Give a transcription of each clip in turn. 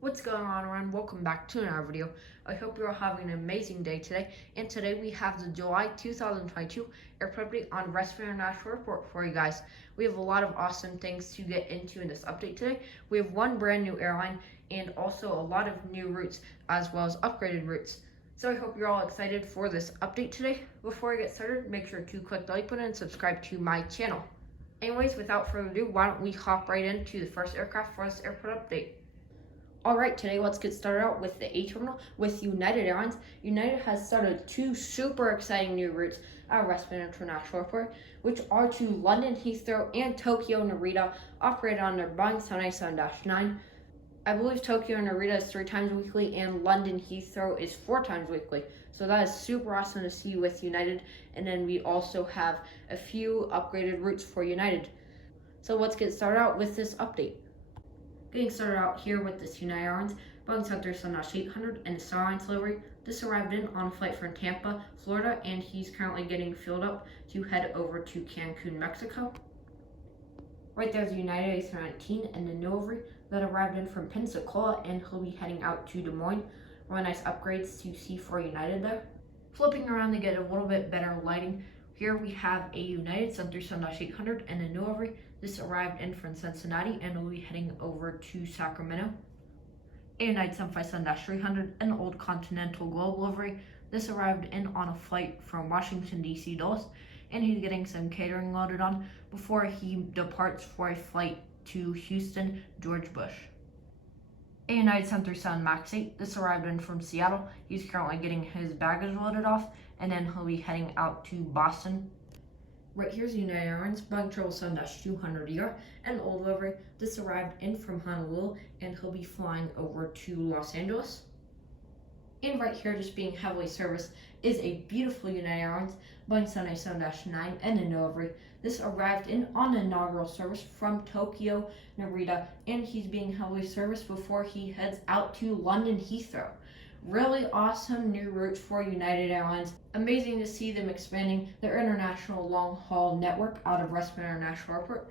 What's going on, everyone? Welcome back to another video. I hope you're all having an amazing day today. And today we have the July 2022 airport update on Respen International Airport for you guys. We have a lot of awesome things to get into in this update today. We have one brand new airline and also a lot of new routes as well as upgraded routes. So I hope you're all excited for this update today. Before I get started, make sure to click the like button and subscribe to my channel. Anyways, without further ado, why don't we hop right into the first aircraft for this airport update. Alright, today let's get started out with the A terminal with United Airlines. United has started two super exciting new routes at Respen International Airport, which are to London Heathrow and Tokyo Narita, operated on their Boeing 787-9. I believe Tokyo Narita is 3 times weekly and London Heathrow is 4 times weekly. So that is super awesome to see with United. And then we also have a few upgraded routes for United. So let's get started out with this update. Getting started out here with this United Airlines Boeing 737-800 and Star Alliance delivery. This arrived in on a flight from Tampa, Florida, and he's currently getting filled up to head over to Cancun, Mexico. Right there's the United A319 and the new delivery that arrived in from Pensacola, and he'll be heading out to Des Moines. Really nice upgrades to see for United there. Flipping around to get a little bit better lighting. Here we have a United 737-800 and a new delivery. This arrived in from Cincinnati and will be heading over to Sacramento. A United 757-300 and Old Continental Globe livery. This arrived in on a flight from Washington, D.C. Dulles, and he's getting some catering loaded on before he departs for a flight to Houston, George Bush. A United 737 MAX 8. This arrived in from Seattle. He's currently getting his baggage loaded off, and then he'll be heading out to Boston. Right here's United Airlines Boeing 777-200ER and old livery. This arrived in from Honolulu, and he'll be flying over to Los Angeles. And right here, just being heavily serviced, is a beautiful United Airlines Boeing 787-9 and a new livery. This arrived in on an inaugural service from Tokyo Narita, and he's being heavily serviced before he heads out to London Heathrow. Really awesome new routes for United Airlines. Amazing to see them expanding their international long-haul network out of Respen International Airport.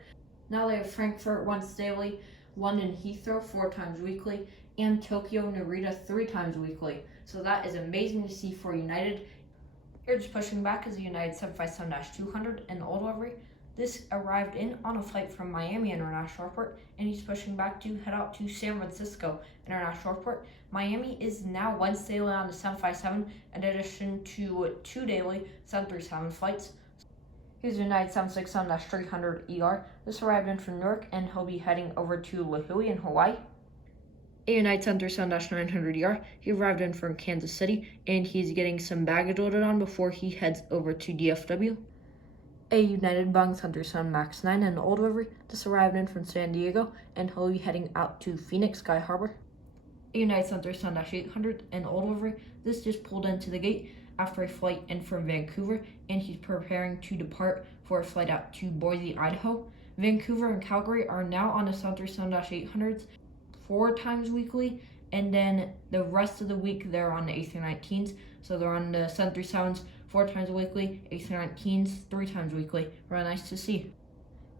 Now they have Frankfurt once daily, London Heathrow 4 times weekly, and Tokyo Narita 3 times weekly. So that is amazing to see for United. Here just pushing back is the United 757-200 and old livery. This arrived in on a flight from Miami International Airport, and he's pushing back to head out to San Francisco International Airport. Miami is now once daily on the 757 in addition to 2 daily 737 flights. Here's the United 767-300ER. This arrived in from Newark, and he'll be heading over to Lahui in Hawaii. A United 737-900ER. He arrived in from Kansas City, and he's getting some baggage loaded on before he heads over to DFW. A United Boeing 737 MAX 9 and old livery. This arrived in from San Diego, and he'll be heading out to Phoenix Sky Harbor. A United 737-800 and old livery. This just pulled into the gate after a flight in from Vancouver, and he's preparing to depart for a flight out to Boise, Idaho. Vancouver and Calgary are now on the 737-800s 4 times weekly, and then the rest of the week they're on the A319s. So they're on the 737s 4 times weekly, A319s 3 times weekly. Really nice to see.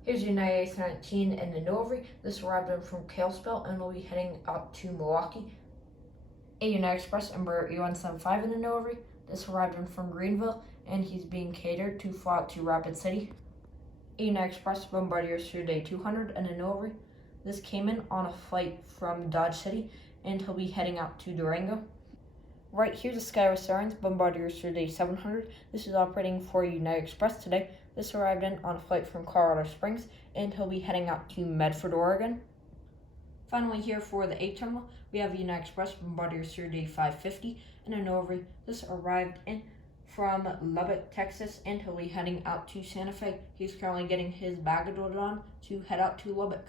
Here's the United A319 and the new livery. This arrived in from Kalispell and will be heading out to Milwaukee. A United Express Embraer E175 and the new livery. This arrived in from Greenville, and he's being catered to fly out to Rapid City. A United Express Bombardier Sierra 200 and a new livery. This came in on a flight from Dodge City, and he'll be heading out to Durango. Right here's the Skywest Airlines Bombardier Sierra 700. This is operating for United Express today. This arrived in on a flight from Colorado Springs, and he'll be heading out to Medford, Oregon. Finally, here for the A terminal, we have United Express Bombardier Sierra 550 and a new livery. This arrived in from Lubbock, Texas, and he'll be heading out to Santa Fe. He's currently getting his baggage loaded on to head out to Lubbock.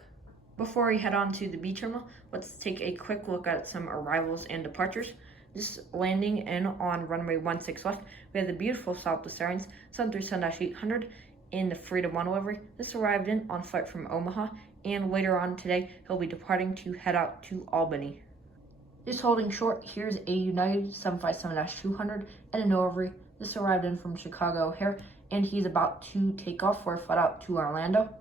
Before we head on to the B terminal, let's take a quick look at some arrivals and departures. This landing in on runway 16 left, we have the beautiful Southwest Airlines 737-800 in the Freedom 1 livery. This arrived in on flight from Omaha, and later on today, he'll be departing to head out to Albany. Just holding short, here's a United 757-200 and a new livery. This arrived in from Chicago O'Hare, and he's about to take off for a flight out to Orlando.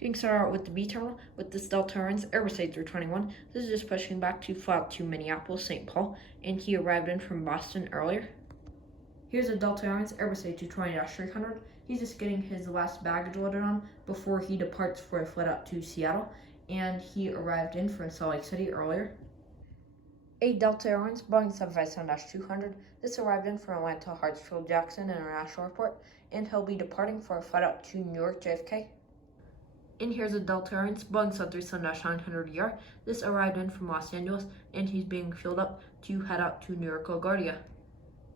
Getting started out with the B terminal with this Delta Airlines Airbus A321. This is just pushing back to fly out to Minneapolis, St. Paul, and he arrived in from Boston earlier. Here's a Delta Airlines Airbus A220-300. He's just getting his last baggage loaded on before he departs for a flight out to Seattle, and he arrived in from Salt Lake City earlier. A Delta Airlines Boeing 757-200. This arrived in from Atlanta Hartsfield-Jackson International Airport, and he'll be departing for a flight out to New York JFK. And here's a Delta Airlines Boeing 737-900ER. This arrived in from Los Angeles, and he's being filled up to head out to New York LaGuardia.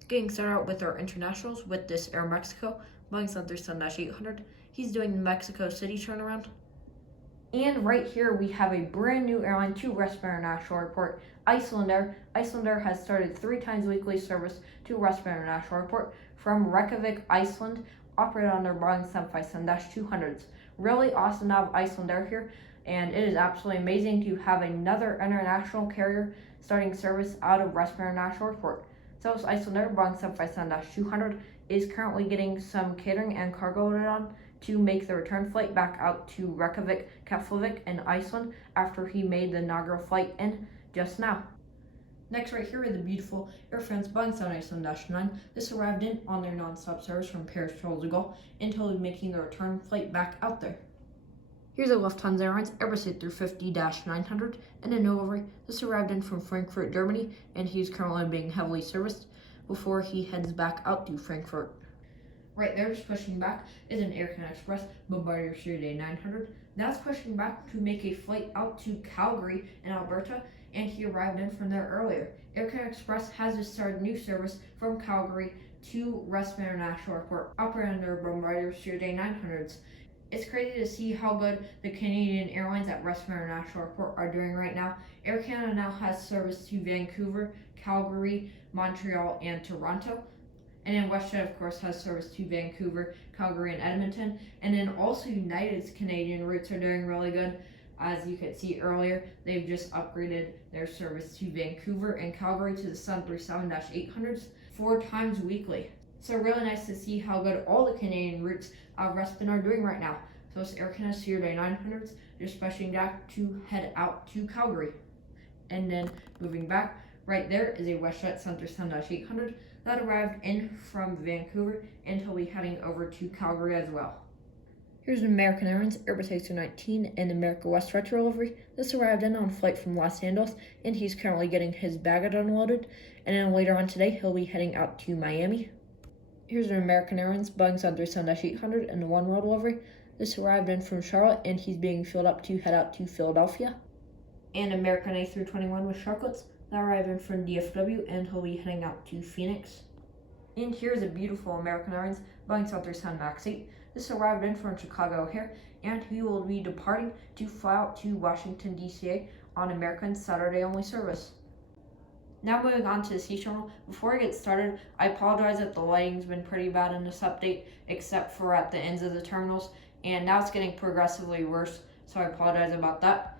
Getting started out with our internationals with this Aeromexico Boeing 737-800. He's doing the Mexico City turnaround. And right here we have a brand new airline to Respen International Airport, Icelandair. Icelandair has started 3 times weekly service to Respen International Airport from Reykjavik, Iceland, operated on their Boeing 757-200s. Really awesome to have Icelandair here, and it is absolutely amazing to have another international carrier starting service out of Respen International Airport. So Icelandair Boeing 757-200 is currently getting some catering and cargo loaded on to make the return flight back out to Reykjavik, Keflavik in Iceland after he made the inaugural flight in just now. Next right here is the beautiful Air France Boeing 787-9. This arrived in on their non-stop service from Paris to Charles de Gaulle until making the return flight back out there. Here's a Lufthansa Airlines Airbus A350-900 and a delivery. This arrived in from Frankfurt, Germany, and he's currently being heavily serviced before he heads back out to Frankfurt. Right there, just pushing back, is an Air Canada Express Bombardier Series A900. That's pushing back to make a flight out to Calgary in Alberta, and he arrived in from there earlier. Air Canada Express has just started new service from Calgary to Respen International Airport, operating under Bombardier Series A900s. It's crazy to see how good the Canadian airlines at Respen International Airport are doing right now. Air Canada now has service to Vancouver, Calgary, Montreal, and Toronto. And then WestJet, of course, has service to Vancouver, Calgary, and Edmonton. And then also United's Canadian routes are doing really good. As you could see earlier, they've just upgraded their service to Vancouver and Calgary to the 737-800s 4 times weekly. So really nice to see how good all the Canadian routes of Respen are doing right now. So it's Air Canada Series A900s just pushing back to head out to Calgary. And then moving back, right there is a WestJet 737-800 that arrived in from Vancouver and he'll be heading over to Calgary as well. Here's an American Airlines Airbus A219 and America West retro delivery. This arrived in on a flight from Los Angeles, and he's currently getting his baggage unloaded. And then later on today, he'll be heading out to Miami. Here's an American Airlines Boeing 737-800 and the One World delivery. This arrived in from Charlotte, and he's being filled up to head out to Philadelphia. And American A321 with Sharklets that arrived in from DFW, and he'll be heading out to Phoenix. And here's a beautiful American Airlines Boeing 737 MAX 8. This arrived in from Chicago O'Hare, and he will be departing to fly out to Washington, D.C. on American Saturday-only service. Now moving on to the C terminal. Before I get started, I apologize that the lighting's been pretty bad in this update, except for at the ends of the terminals, and now it's getting progressively worse, so I apologize about that.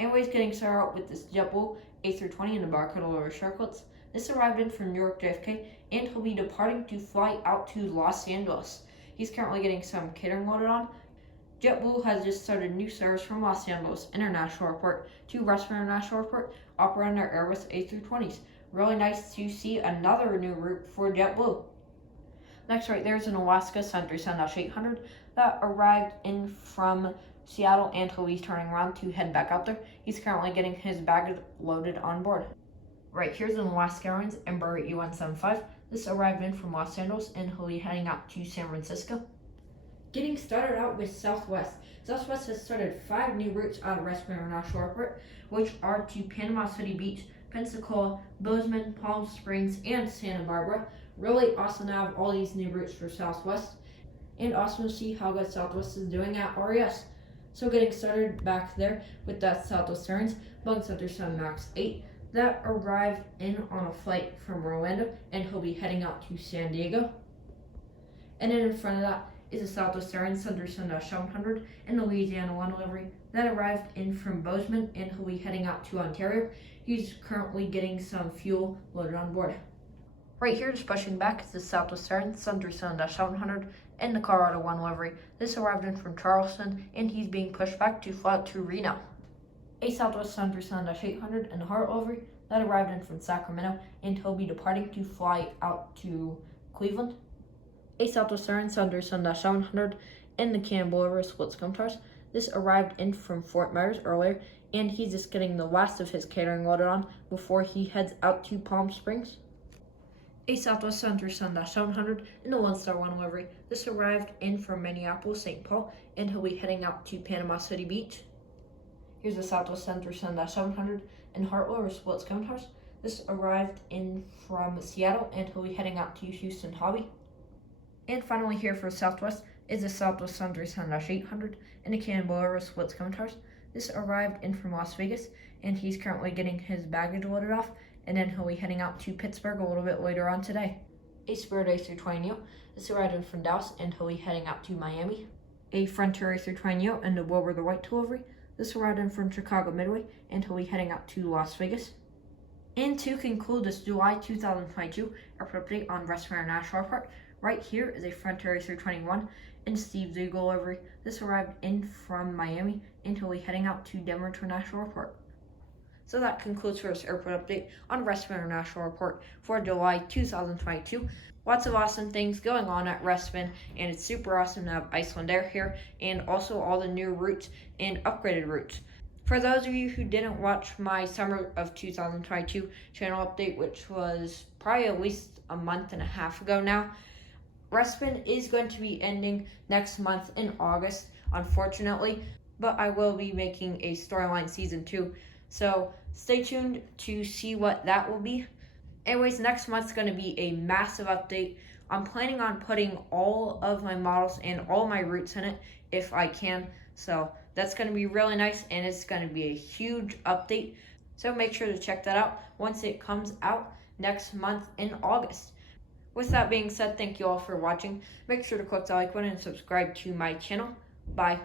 Anyways, getting started out with this JetBlue A320 and the barcode over Sharklets. This arrived in from New York JFK, and he'll be departing to fly out to Los Angeles. He's currently getting some catering loaded on. JetBlue has just started new service from Los Angeles International Airport to Respen International Airport, operating their Airbus A320s. Really nice to see another new route for JetBlue. Next right there is an Alaska 737-800 that arrived in from Seattle, and he'll be turning around to head back out there. He's currently getting his baggage loaded on board. Right, here's an Alaska Airlines Embraer E175. This arrived in from Los Angeles, and he'll be heading out to San Francisco. Getting started out with Southwest. Southwest has started 5 new routes out of Respen International Airport, which are to Panama City Beach, Pensacola, Bozeman, Palm Springs, and Santa Barbara. Really awesome to have all these new routes for Southwest, and awesome to see how good Southwest is doing at RES. So getting started back there with that Southwest Airlines Boeing 737 MAX 8 that arrived in on a flight from Orlando, and he'll be heading out to San Diego. And then in front of that is a Southwest Airlines 737-700 and the Louisiana One delivery that arrived in from Bozeman, and he'll be heading out to Ontario. He's currently getting some fuel loaded on board. Right here, just pushing back, is the Southwest Airlines 737-700 in the Colorado 1 livery. This arrived in from Charleston, and he's being pushed back to fly out to Reno. A Southwest Sun 800 in the Heart livery that arrived in from Sacramento, and he'll be departing to fly out to Cleveland. A Southwest Sun 700 in the Campbell livery split scum tires. This arrived in from Fort Myers earlier, and he's just getting the last of his catering loaded on before he heads out to Palm Springs. A Southwest Sun 700 in the One Star 1 livery. This arrived in from Minneapolis, St. Paul, and he'll be heading out to Panama City Beach. Here's a Southwest Sun 700 in Heart livery split scum tires. This arrived in from Seattle, and he'll be heading out to Houston Hobby. And finally here for Southwest is the Southwest Sun 800 in the Campbell split scum tires. This arrived in from Las Vegas, and he's currently getting his baggage loaded off, and then he'll be heading out to Pittsburgh a little bit later on today. A Spirit A320neo. This arrived in from Dallas, and he'll be heading out to Miami. A Frontier A320neo in the Wilbur the White delivery. This arrived in from Chicago Midway, and he'll be heading out to Las Vegas. And to conclude this July 2022 airport update on Respen International Airport, right here is a Frontier A321 in Steve Ziegel livery. This arrived in from Miami, and he'll be heading out to Denver International Airport. So that concludes for this airport update on Respen International Airport for July 2022. Lots of awesome things going on at Respen, and it's super awesome to have Iceland Air here, and also all the new routes and upgraded routes. For those of you who didn't watch my summer of 2022 channel update, which was probably at least a month and a half ago now, Respen is going to be ending next month in August, unfortunately, but I will be making a storyline season 2. So stay tuned to see what that will be. Anyways, next month's going to be a massive update. I'm planning on putting all of my models and all my routes in it if I can. So that's going to be really nice, and it's going to be a huge update. So make sure to check that out once it comes out next month in August. With that being said, thank you all for watching. Make sure to click the like button and subscribe to my channel. Bye.